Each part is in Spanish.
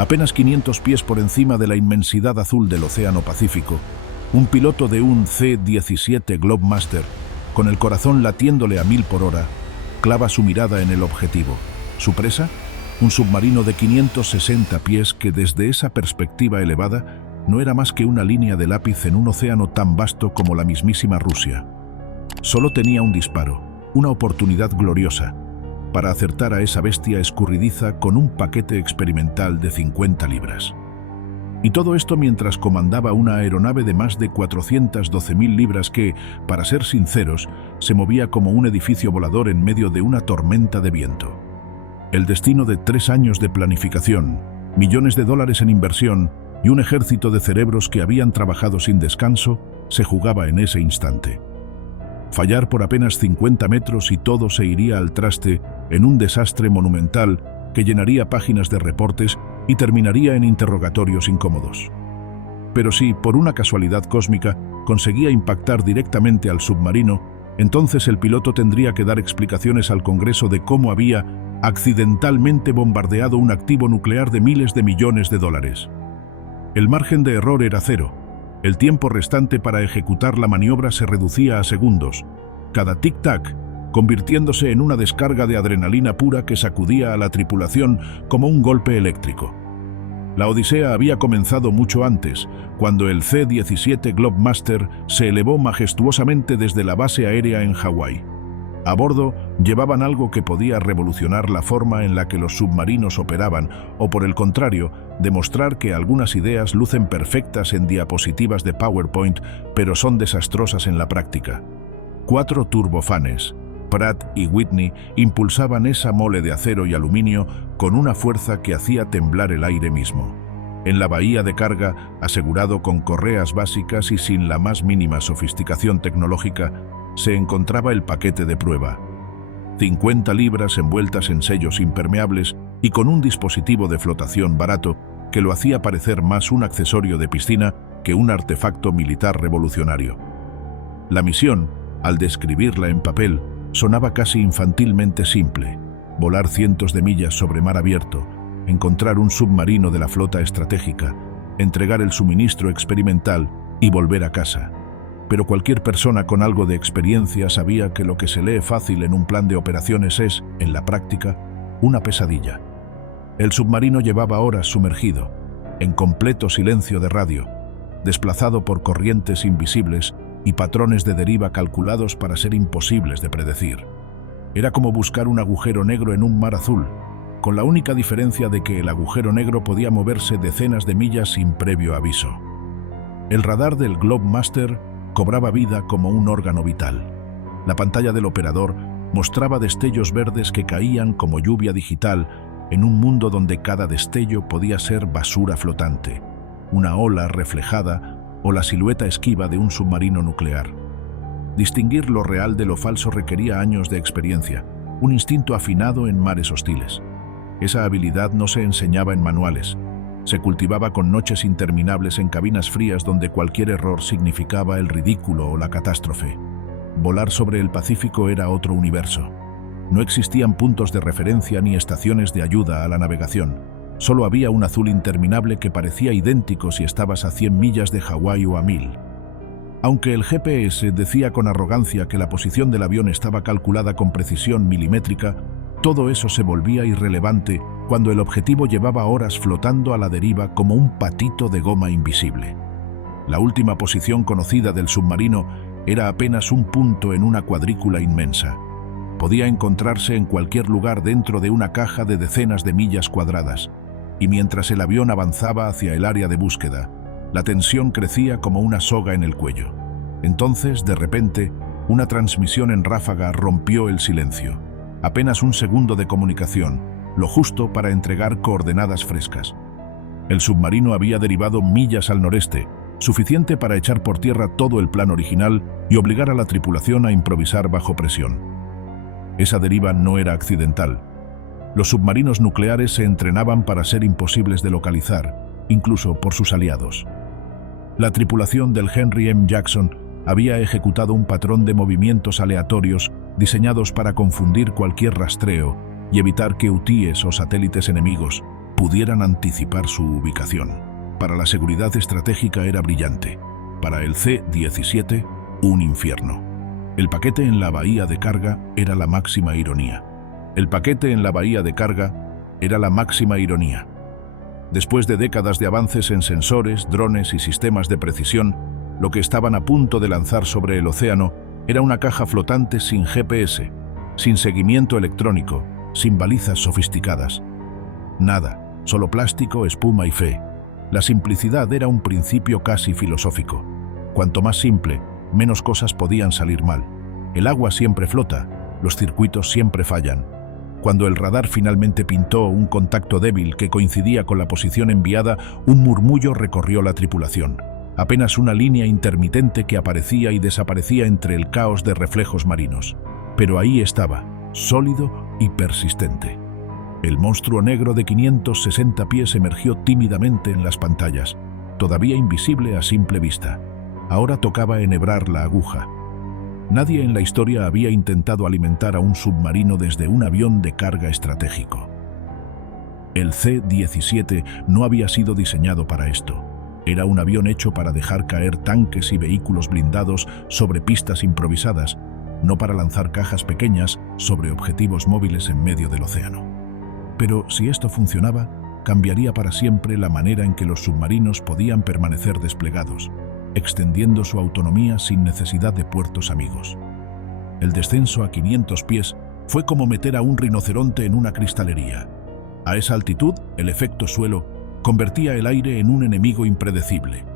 Apenas 500 pies por encima de la inmensidad azul del Océano Pacífico, un piloto de un C-17 Globemaster, con el corazón latiéndole a 1000 por hora, clava su mirada en el objetivo. ¿Su presa? Un submarino de 560 pies que desde esa perspectiva elevada no era más que una línea de lápiz en un océano tan vasto como la mismísima Rusia. Solo tenía un disparo, una oportunidad gloriosa, para acertar a esa bestia escurridiza con un paquete experimental de 50 libras. Y todo esto mientras comandaba una aeronave de más de 412.000 libras que, para ser sinceros, se movía como un edificio volador en medio de una tormenta de viento. El destino de 3 años de planificación, millones de dólares en inversión y un ejército de cerebros que habían trabajado sin descanso se jugaba en ese instante. Fallar por apenas 50 metros y todo se iría al traste en un desastre monumental que llenaría páginas de reportes y terminaría en interrogatorios incómodos. Pero si, por una casualidad cósmica, conseguía impactar directamente al submarino, entonces el piloto tendría que dar explicaciones al Congreso de cómo había accidentalmente bombardeado un activo nuclear de miles de millones de dólares. El margen de error era cero. El tiempo restante para ejecutar la maniobra se reducía a segundos, cada tic-tac convirtiéndose en una descarga de adrenalina pura que sacudía a la tripulación como un golpe eléctrico. La odisea había comenzado mucho antes, cuando el C-17 Globemaster se elevó majestuosamente desde la base aérea en Hawái. A bordo llevaban algo que podía revolucionar la forma en la que los submarinos operaban, o por el contrario, demostrar que algunas ideas lucen perfectas en diapositivas de PowerPoint, pero son desastrosas en la práctica. 4 turbofanes, Pratt y Whitney, impulsaban esa mole de acero y aluminio con una fuerza que hacía temblar el aire mismo. En la bahía de carga, asegurado con correas básicas y sin la más mínima sofisticación tecnológica, se encontraba el paquete de prueba. 50 libras envueltas en sellos impermeables y con un dispositivo de flotación barato que lo hacía parecer más un accesorio de piscina que un artefacto militar revolucionario. La misión, al describirla en papel, sonaba casi infantilmente simple: volar cientos de millas sobre mar abierto, encontrar un submarino de la flota estratégica, entregar el suministro experimental y volver a casa. Pero cualquier persona con algo de experiencia sabía que lo que se lee fácil en un plan de operaciones es, en la práctica, una pesadilla. El submarino llevaba horas sumergido, en completo silencio de radio, desplazado por corrientes invisibles y patrones de deriva calculados para ser imposibles de predecir. Era como buscar un agujero negro en un mar azul, con la única diferencia de que el agujero negro podía moverse decenas de millas sin previo aviso. El radar del Globemaster cobraba vida como un órgano vital. La pantalla del operador mostraba destellos verdes que caían como lluvia digital en un mundo donde cada destello podía ser basura flotante, una ola reflejada o la silueta esquiva de un submarino nuclear. Distinguir lo real de lo falso requería años de experiencia, un instinto afinado en mares hostiles. Esa habilidad no se enseñaba en manuales. Se cultivaba con noches interminables en cabinas frías donde cualquier error significaba el ridículo o la catástrofe. Volar sobre el Pacífico era otro universo. No existían puntos de referencia ni estaciones de ayuda a la navegación. Solo había un azul interminable que parecía idéntico si estabas a 100 millas de Hawái o a 1000. Aunque el GPS decía con arrogancia que la posición del avión estaba calculada con precisión milimétrica, todo eso se volvía irrelevante cuando el objetivo llevaba horas flotando a la deriva como un patito de goma invisible. La última posición conocida del submarino era apenas un punto en una cuadrícula inmensa. Podía encontrarse en cualquier lugar dentro de una caja de decenas de millas cuadradas, y mientras el avión avanzaba hacia el área de búsqueda, la tensión crecía como una soga en el cuello. Entonces, de repente, una transmisión en ráfaga rompió el silencio. Apenas un segundo de comunicación, lo justo para entregar coordenadas frescas. El submarino había derivado millas al noreste, suficiente para echar por tierra todo el plan original y obligar a la tripulación a improvisar bajo presión. Esa deriva no era accidental. Los submarinos nucleares se entrenaban para ser imposibles de localizar, incluso por sus aliados. La tripulación del Henry M. Jackson había ejecutado un patrón de movimientos aleatorios diseñados para confundir cualquier rastreo y evitar que UTIES o satélites enemigos pudieran anticipar su ubicación. Para la seguridad estratégica era brillante. Para el C-17, un infierno. El paquete en la bahía de carga era la máxima ironía. El paquete en la bahía de carga era la máxima ironía. Después de décadas de avances en sensores, drones y sistemas de precisión, lo que estaban a punto de lanzar sobre el océano era una caja flotante sin GPS, sin seguimiento electrónico, sin balizas sofisticadas. Nada, solo plástico, espuma y fe. La simplicidad era un principio casi filosófico. Cuanto más simple, menos cosas podían salir mal. El agua siempre flota, los circuitos siempre fallan. Cuando el radar finalmente pintó un contacto débil que coincidía con la posición enviada, un murmullo recorrió la tripulación. Apenas una línea intermitente que aparecía y desaparecía entre el caos de reflejos marinos. Pero ahí estaba, sólido y persistente. El monstruo negro de 560 pies emergió tímidamente en las pantallas, todavía invisible a simple vista. Ahora tocaba enhebrar la aguja. Nadie en la historia había intentado alimentar a un submarino desde un avión de carga estratégico. El C-17 no había sido diseñado para esto. Era un avión hecho para dejar caer tanques y vehículos blindados sobre pistas improvisadas, no para lanzar cajas pequeñas sobre objetivos móviles en medio del océano. Pero si esto funcionaba, cambiaría para siempre la manera en que los submarinos podían permanecer desplegados, extendiendo su autonomía sin necesidad de puertos amigos. El descenso a 500 pies fue como meter a un rinoceronte en una cristalería. A esa altitud, el efecto suelo convertía el aire en un enemigo impredecible.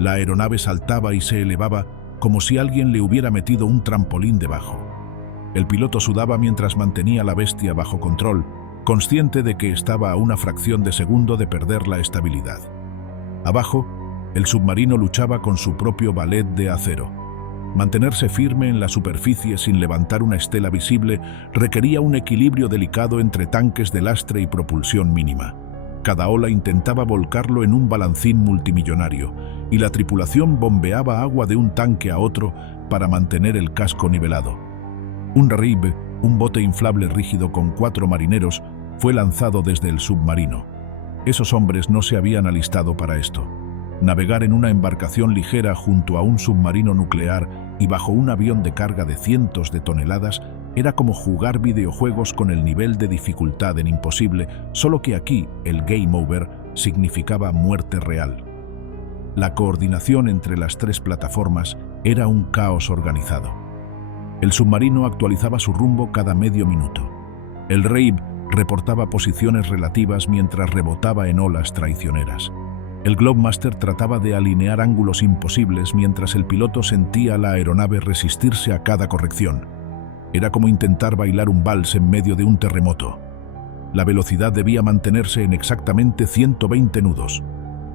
La aeronave saltaba y se elevaba como si alguien le hubiera metido un trampolín debajo. El piloto sudaba mientras mantenía la bestia bajo control, consciente de que estaba a una fracción de segundo de perder la estabilidad. Abajo, el submarino luchaba con su propio ballet de acero. Mantenerse firme en la superficie sin levantar una estela visible requería un equilibrio delicado entre tanques de lastre y propulsión mínima. Cada ola intentaba volcarlo en un balancín multimillonario, y la tripulación bombeaba agua de un tanque a otro para mantener el casco nivelado. Un RIB, un bote inflable rígido con 4 marineros, fue lanzado desde el submarino. Esos hombres no se habían alistado para esto. Navegar en una embarcación ligera junto a un submarino nuclear y bajo un avión de carga de cientos de toneladas era como jugar videojuegos con el nivel de dificultad en imposible, solo que aquí el game over significaba muerte real. La coordinación entre las 3 plataformas era un caos organizado. El submarino actualizaba su rumbo cada medio minuto. El RIB reportaba posiciones relativas mientras rebotaba en olas traicioneras. El Globemaster trataba de alinear ángulos imposibles mientras el piloto sentía la aeronave resistirse a cada corrección. Era como intentar bailar un vals en medio de un terremoto. La velocidad debía mantenerse en exactamente 120 nudos.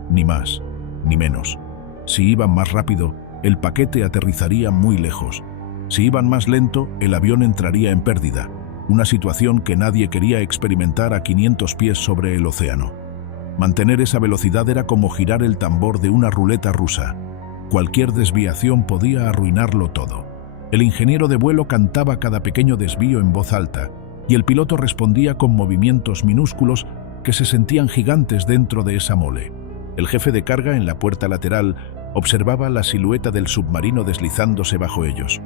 Ni más, ni menos. Si iban más rápido, el paquete aterrizaría muy lejos. Si iban más lento, el avión entraría en pérdida. Una situación que nadie quería experimentar a 500 pies sobre el océano. Mantener esa velocidad era como girar el tambor de una ruleta rusa. Cualquier desviación podía arruinarlo todo. El ingeniero de vuelo cantaba cada pequeño desvío en voz alta, y el piloto respondía con movimientos minúsculos que se sentían gigantes dentro de esa mole. El jefe de carga en la puerta lateral observaba la silueta del submarino deslizándose bajo ellos.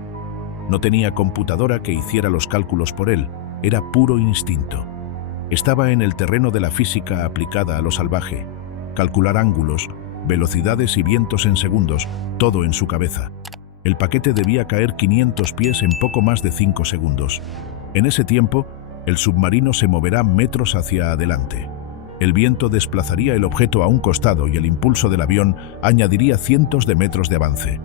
No tenía computadora que hiciera los cálculos por él, era puro instinto. Estaba en el terreno de la física aplicada a lo salvaje. Calcular ángulos, velocidades y vientos en segundos, todo en su cabeza. El paquete debía caer 500 pies en poco más de 5 segundos. En ese tiempo, el submarino se moverá metros hacia adelante. El viento desplazaría el objeto a un costado y el impulso del avión añadiría cientos de metros de avance.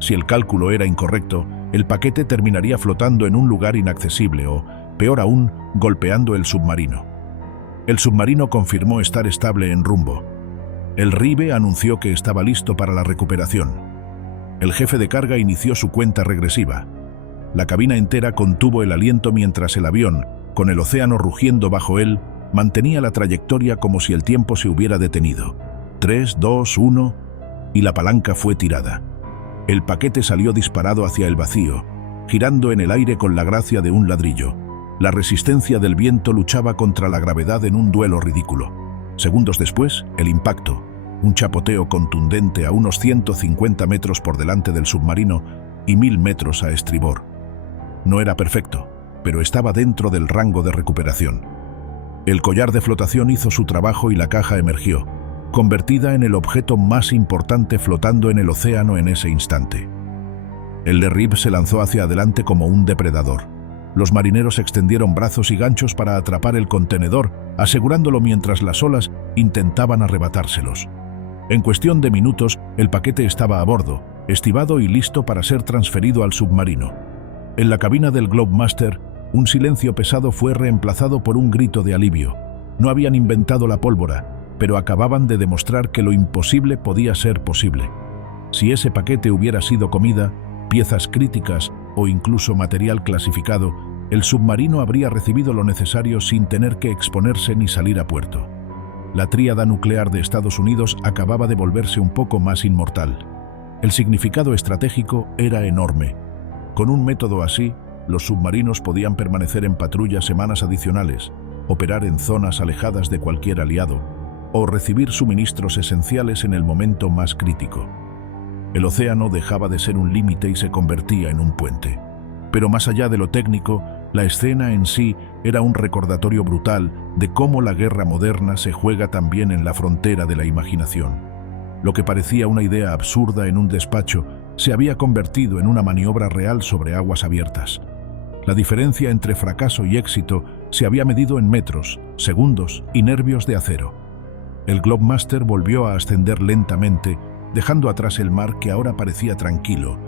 Si el cálculo era incorrecto, el paquete terminaría flotando en un lugar inaccesible o, peor aún, golpeando el submarino. El submarino confirmó estar estable en rumbo. El RIBE anunció que estaba listo para la recuperación. El jefe de carga inició su cuenta regresiva. La cabina entera contuvo el aliento mientras el avión, con el océano rugiendo bajo él, mantenía la trayectoria como si el tiempo se hubiera detenido. 3, 2, 1, y la palanca fue tirada. El paquete salió disparado hacia el vacío, girando en el aire con la gracia de un ladrillo. La resistencia del viento luchaba contra la gravedad en un duelo ridículo. Segundos después, el impacto, un chapoteo contundente a unos 150 metros por delante del submarino y 1000 metros a estribor. No era perfecto, pero estaba dentro del rango de recuperación. El collar de flotación hizo su trabajo y la caja emergió, convertida en el objeto más importante flotando en el océano en ese instante. El Le Rib se lanzó hacia adelante como un depredador. Los marineros extendieron brazos y ganchos para atrapar el contenedor, asegurándolo mientras las olas intentaban arrebatárselos. En cuestión de minutos, el paquete estaba a bordo, estibado y listo para ser transferido al submarino. En la cabina del Globemaster, un silencio pesado fue reemplazado por un grito de alivio. No habían inventado la pólvora, pero acababan de demostrar que lo imposible podía ser posible. Si ese paquete hubiera sido comida, piezas críticas o incluso material clasificado, el submarino habría recibido lo necesario sin tener que exponerse ni salir a puerto. La tríada nuclear de Estados Unidos acababa de volverse un poco más inmortal. El significado estratégico era enorme. Con un método así, los submarinos podían permanecer en patrulla semanas adicionales, operar en zonas alejadas de cualquier aliado, o recibir suministros esenciales en el momento más crítico. El océano dejaba de ser un límite y se convertía en un puente. Pero más allá de lo técnico, la escena en sí era un recordatorio brutal de cómo la guerra moderna se juega también en la frontera de la imaginación. Lo que parecía una idea absurda en un despacho se había convertido en una maniobra real sobre aguas abiertas. La diferencia entre fracaso y éxito se había medido en metros, segundos y nervios de acero. El Globemaster volvió a ascender lentamente, dejando atrás el mar que ahora parecía tranquilo,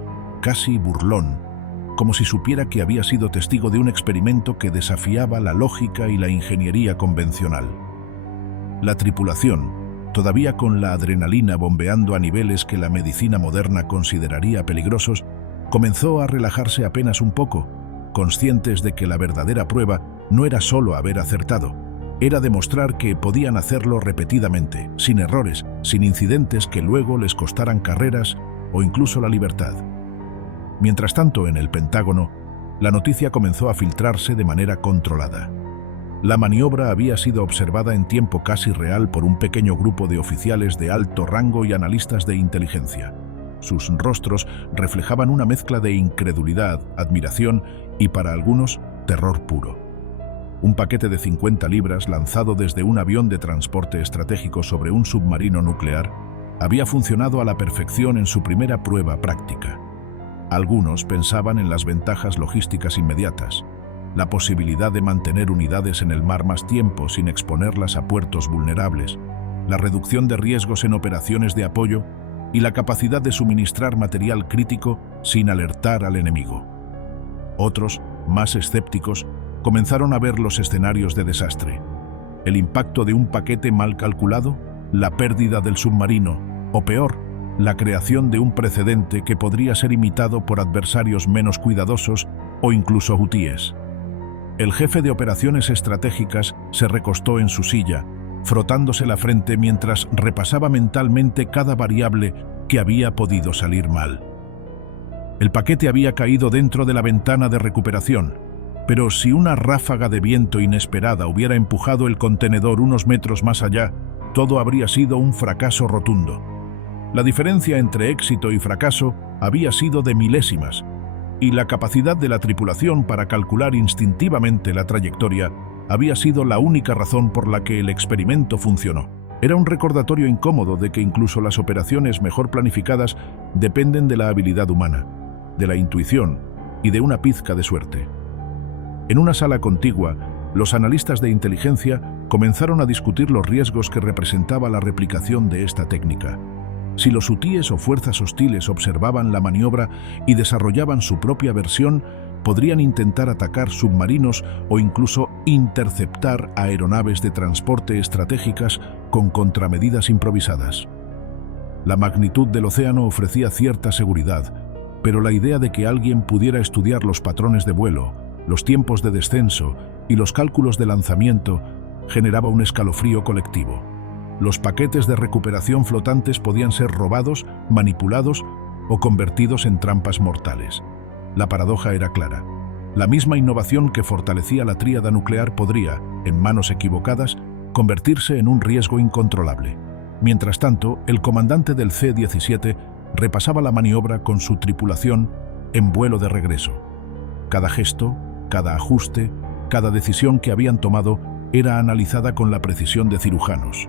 casi burlón, como si supiera que había sido testigo de un experimento que desafiaba la lógica y la ingeniería convencional. La tripulación, todavía con la adrenalina bombeando a niveles que la medicina moderna consideraría peligrosos, comenzó a relajarse apenas un poco, conscientes de que la verdadera prueba no era solo haber acertado, era demostrar que podían hacerlo repetidamente, sin errores, sin incidentes que luego les costaran carreras o incluso la libertad. Mientras tanto, en el Pentágono, la noticia comenzó a filtrarse de manera controlada. La maniobra había sido observada en tiempo casi real por un pequeño grupo de oficiales de alto rango y analistas de inteligencia. Sus rostros reflejaban una mezcla de incredulidad, admiración y, para algunos, terror puro. Un paquete de 50 libras lanzado desde un avión de transporte estratégico sobre un submarino nuclear había funcionado a la perfección en su primera prueba práctica. Algunos pensaban en las ventajas logísticas inmediatas, la posibilidad de mantener unidades en el mar más tiempo sin exponerlas a puertos vulnerables, la reducción de riesgos en operaciones de apoyo y la capacidad de suministrar material crítico sin alertar al enemigo. Otros, más escépticos, comenzaron a ver los escenarios de desastre. El impacto de un paquete mal calculado, la pérdida del submarino, o peor, la creación de un precedente que podría ser imitado por adversarios menos cuidadosos o incluso hutíes. El jefe de operaciones estratégicas se recostó en su silla, frotándose la frente mientras repasaba mentalmente cada variable que había podido salir mal. El paquete había caído dentro de la ventana de recuperación, pero si una ráfaga de viento inesperada hubiera empujado el contenedor unos metros más allá, todo habría sido un fracaso rotundo. La diferencia entre éxito y fracaso había sido de milésimas, y la capacidad de la tripulación para calcular instintivamente la trayectoria había sido la única razón por la que el experimento funcionó. Era un recordatorio incómodo de que incluso las operaciones mejor planificadas dependen de la habilidad humana, de la intuición y de una pizca de suerte. En una sala contigua, los analistas de inteligencia comenzaron a discutir los riesgos que representaba la replicación de esta técnica. Si los hutíes o fuerzas hostiles observaban la maniobra y desarrollaban su propia versión, podrían intentar atacar submarinos o incluso interceptar aeronaves de transporte estratégicas con contramedidas improvisadas. La magnitud del océano ofrecía cierta seguridad, pero la idea de que alguien pudiera estudiar los patrones de vuelo, los tiempos de descenso y los cálculos de lanzamiento generaba un escalofrío colectivo. Los paquetes de recuperación flotantes podían ser robados, manipulados o convertidos en trampas mortales. La paradoja era clara. La misma innovación que fortalecía la tríada nuclear podría, en manos equivocadas, convertirse en un riesgo incontrolable. Mientras tanto, el comandante del C-17 repasaba la maniobra con su tripulación en vuelo de regreso. Cada gesto, cada ajuste, cada decisión que habían tomado era analizada con la precisión de cirujanos.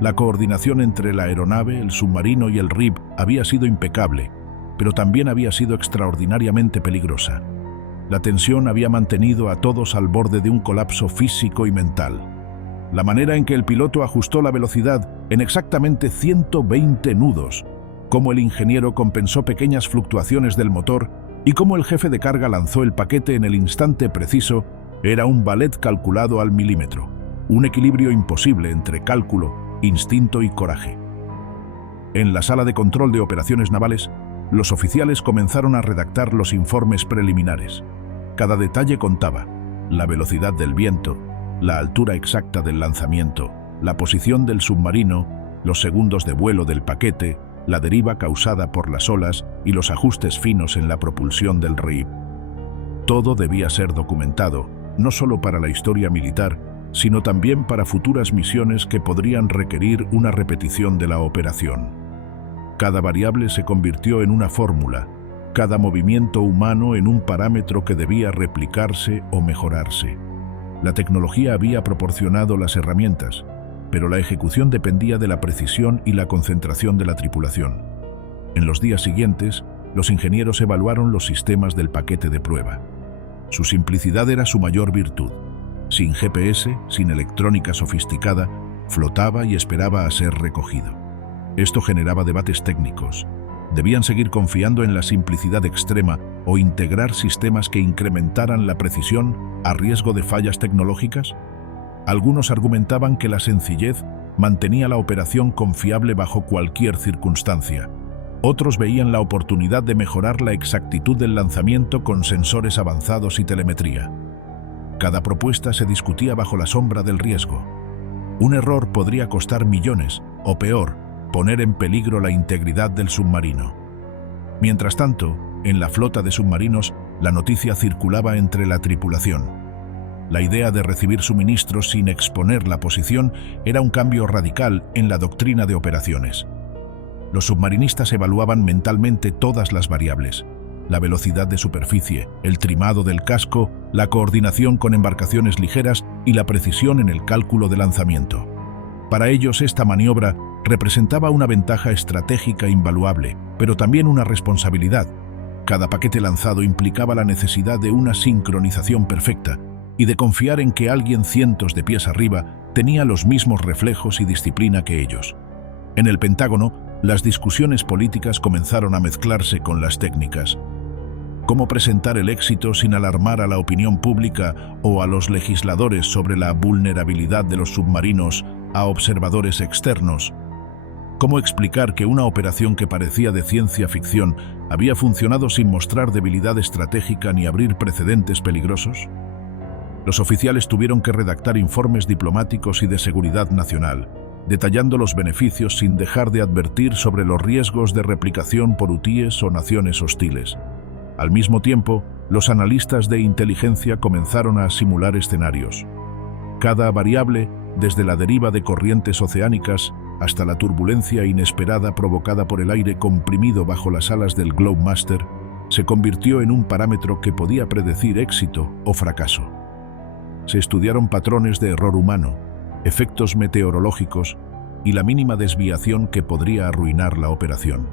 La coordinación entre la aeronave, el submarino y el RIB había sido impecable, pero también había sido extraordinariamente peligrosa. La tensión había mantenido a todos al borde de un colapso físico y mental. La manera en que el piloto ajustó la velocidad en exactamente 120 nudos, cómo el ingeniero compensó pequeñas fluctuaciones del motor y cómo el jefe de carga lanzó el paquete en el instante preciso, era un ballet calculado al milímetro, un equilibrio imposible entre cálculo, instinto y coraje. En la sala de control de operaciones navales, los oficiales comenzaron a redactar los informes preliminares. Cada detalle contaba: la velocidad del viento, la altura exacta del lanzamiento, la posición del submarino, los segundos de vuelo del paquete, la deriva causada por las olas y los ajustes finos en la propulsión del RIB. Todo debía ser documentado, no solo para la historia militar, sino también para futuras misiones que podrían requerir una repetición de la operación. Cada variable se convirtió en una fórmula, cada movimiento humano en un parámetro que debía replicarse o mejorarse. La tecnología había proporcionado las herramientas, pero la ejecución dependía de la precisión y la concentración de la tripulación. En los días siguientes, los ingenieros evaluaron los sistemas del paquete de prueba. Su simplicidad era su mayor virtud. Sin GPS, sin electrónica sofisticada, flotaba y esperaba a ser recogido. Esto generaba debates técnicos. ¿Debían seguir confiando en la simplicidad extrema o integrar sistemas que incrementaran la precisión a riesgo de fallas tecnológicas? Algunos argumentaban que la sencillez mantenía la operación confiable bajo cualquier circunstancia. Otros veían la oportunidad de mejorar la exactitud del lanzamiento con sensores avanzados y telemetría. Cada propuesta se discutía bajo la sombra del riesgo. Un error podría costar millones, o peor, poner en peligro la integridad del submarino. Mientras tanto, en la flota de submarinos, la noticia circulaba entre la tripulación. La idea de recibir suministros sin exponer la posición era un cambio radical en la doctrina de operaciones. Los submarinistas evaluaban mentalmente todas las variables: la velocidad de superficie, el trimado del casco, la coordinación con embarcaciones ligeras y la precisión en el cálculo de lanzamiento. Para ellos, esta maniobra representaba una ventaja estratégica invaluable, pero también una responsabilidad. Cada paquete lanzado implicaba la necesidad de una sincronización perfecta y de confiar en que alguien cientos de pies arriba tenía los mismos reflejos y disciplina que ellos. En el Pentágono, las discusiones políticas comenzaron a mezclarse con las técnicas. ¿Cómo presentar el éxito sin alarmar a la opinión pública o a los legisladores sobre la vulnerabilidad de los submarinos a observadores externos? ¿Cómo explicar que una operación que parecía de ciencia ficción había funcionado sin mostrar debilidad estratégica ni abrir precedentes peligrosos? Los oficiales tuvieron que redactar informes diplomáticos y de seguridad nacional, detallando los beneficios sin dejar de advertir sobre los riesgos de replicación por hutíes o naciones hostiles. Al mismo tiempo, los analistas de inteligencia comenzaron a simular escenarios. Cada variable, desde la deriva de corrientes oceánicas hasta la turbulencia inesperada provocada por el aire comprimido bajo las alas del Globemaster, se convirtió en un parámetro que podía predecir éxito o fracaso. Se estudiaron patrones de error humano, efectos meteorológicos y la mínima desviación que podría arruinar la operación.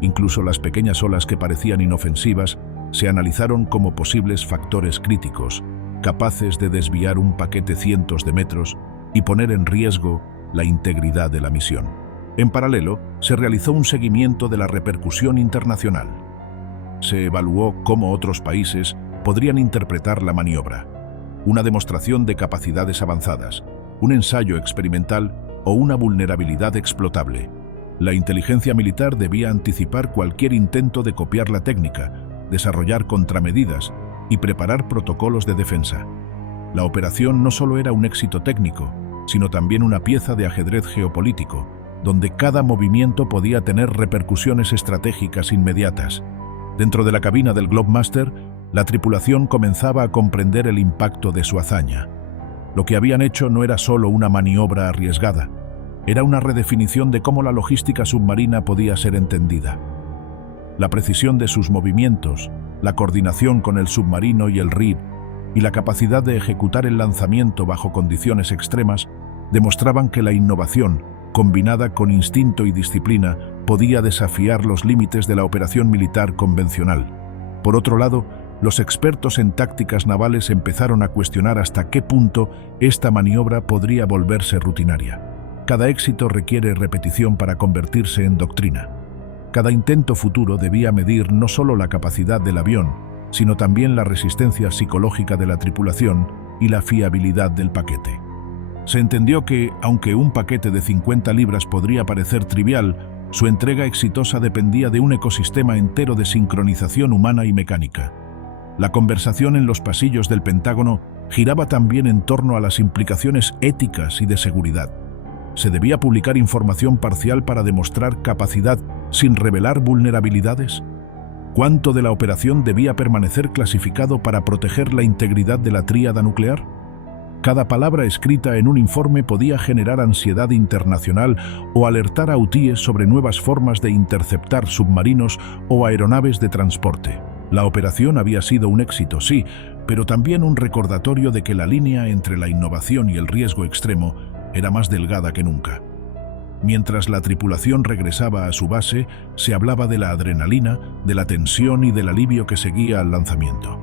Incluso las pequeñas olas que parecían inofensivas se analizaron como posibles factores críticos, capaces de desviar un paquete cientos de metros y poner en riesgo la integridad de la misión. En paralelo, se realizó un seguimiento de la repercusión internacional. Se evaluó cómo otros países podrían interpretar la maniobra, una demostración de capacidades avanzadas, un ensayo experimental o una vulnerabilidad explotable. La inteligencia militar debía anticipar cualquier intento de copiar la técnica, desarrollar contramedidas y preparar protocolos de defensa. La operación no solo era un éxito técnico, sino también una pieza de ajedrez geopolítico, donde cada movimiento podía tener repercusiones estratégicas inmediatas. Dentro de la cabina del Globemaster, la tripulación comenzaba a comprender el impacto de su hazaña. Lo que habían hecho no era solo una maniobra arriesgada, era una redefinición de cómo la logística submarina podía ser entendida. La precisión de sus movimientos, la coordinación con el submarino y el RIB, y la capacidad de ejecutar el lanzamiento bajo condiciones extremas demostraban que la innovación, combinada con instinto y disciplina, podía desafiar los límites de la operación militar convencional. Por otro lado, los expertos en tácticas navales empezaron a cuestionar hasta qué punto esta maniobra podría volverse rutinaria. Cada éxito requiere repetición para convertirse en doctrina. Cada intento futuro debía medir no solo la capacidad del avión, sino también la resistencia psicológica de la tripulación y la fiabilidad del paquete. Se entendió que, aunque un paquete de 50 libras podría parecer trivial, su entrega exitosa dependía de un ecosistema entero de sincronización humana y mecánica. La conversación en los pasillos del Pentágono giraba también en torno a las implicaciones éticas y de seguridad. ¿Se debía publicar información parcial para demostrar capacidad sin revelar vulnerabilidades? ¿Cuánto de la operación debía permanecer clasificado para proteger la integridad de la tríada nuclear? Cada palabra escrita en un informe podía generar ansiedad internacional o alertar a UTIES sobre nuevas formas de interceptar submarinos o aeronaves de transporte. La operación había sido un éxito, sí, pero también un recordatorio de que la línea entre la innovación y el riesgo extremo era más delgada que nunca. Mientras la tripulación regresaba a su base, se hablaba de la adrenalina, de la tensión y del alivio que seguía al lanzamiento.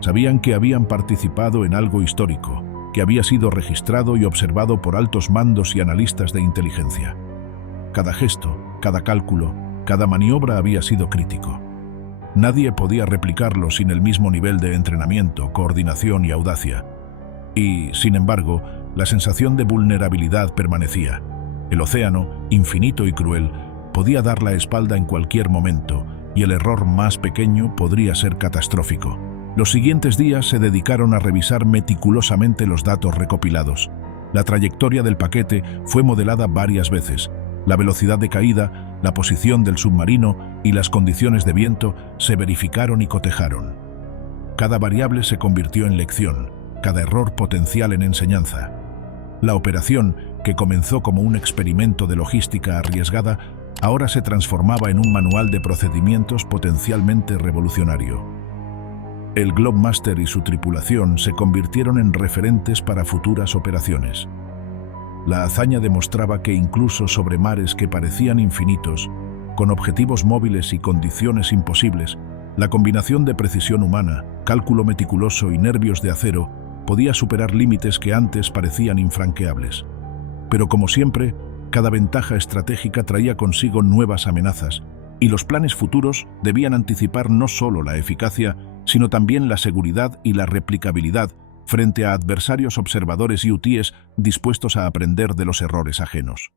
Sabían que habían participado en algo histórico, que había sido registrado y observado por altos mandos y analistas de inteligencia. Cada gesto, cada cálculo, cada maniobra había sido crítico. Nadie podía replicarlo sin el mismo nivel de entrenamiento, coordinación y audacia. Y, sin embargo, la sensación de vulnerabilidad permanecía. El océano, infinito y cruel, podía dar la espalda en cualquier momento, y el error más pequeño podría ser catastrófico. Los siguientes días se dedicaron a revisar meticulosamente los datos recopilados. La trayectoria del paquete fue modelada varias veces. La velocidad de caída, la posición del submarino y las condiciones de viento se verificaron y cotejaron. Cada variable se convirtió en lección, cada error potencial en enseñanza. La operación, que comenzó como un experimento de logística arriesgada, ahora se transformaba en un manual de procedimientos potencialmente revolucionario. El Globemaster y su tripulación se convirtieron en referentes para futuras operaciones. La hazaña demostraba que incluso sobre mares que parecían infinitos, con objetivos móviles y condiciones imposibles, la combinación de precisión humana, cálculo meticuloso y nervios de acero podía superar límites que antes parecían infranqueables. Pero como siempre, cada ventaja estratégica traía consigo nuevas amenazas, y los planes futuros debían anticipar no solo la eficacia, sino también la seguridad y la replicabilidad frente a adversarios observadores y UTIES dispuestos a aprender de los errores ajenos.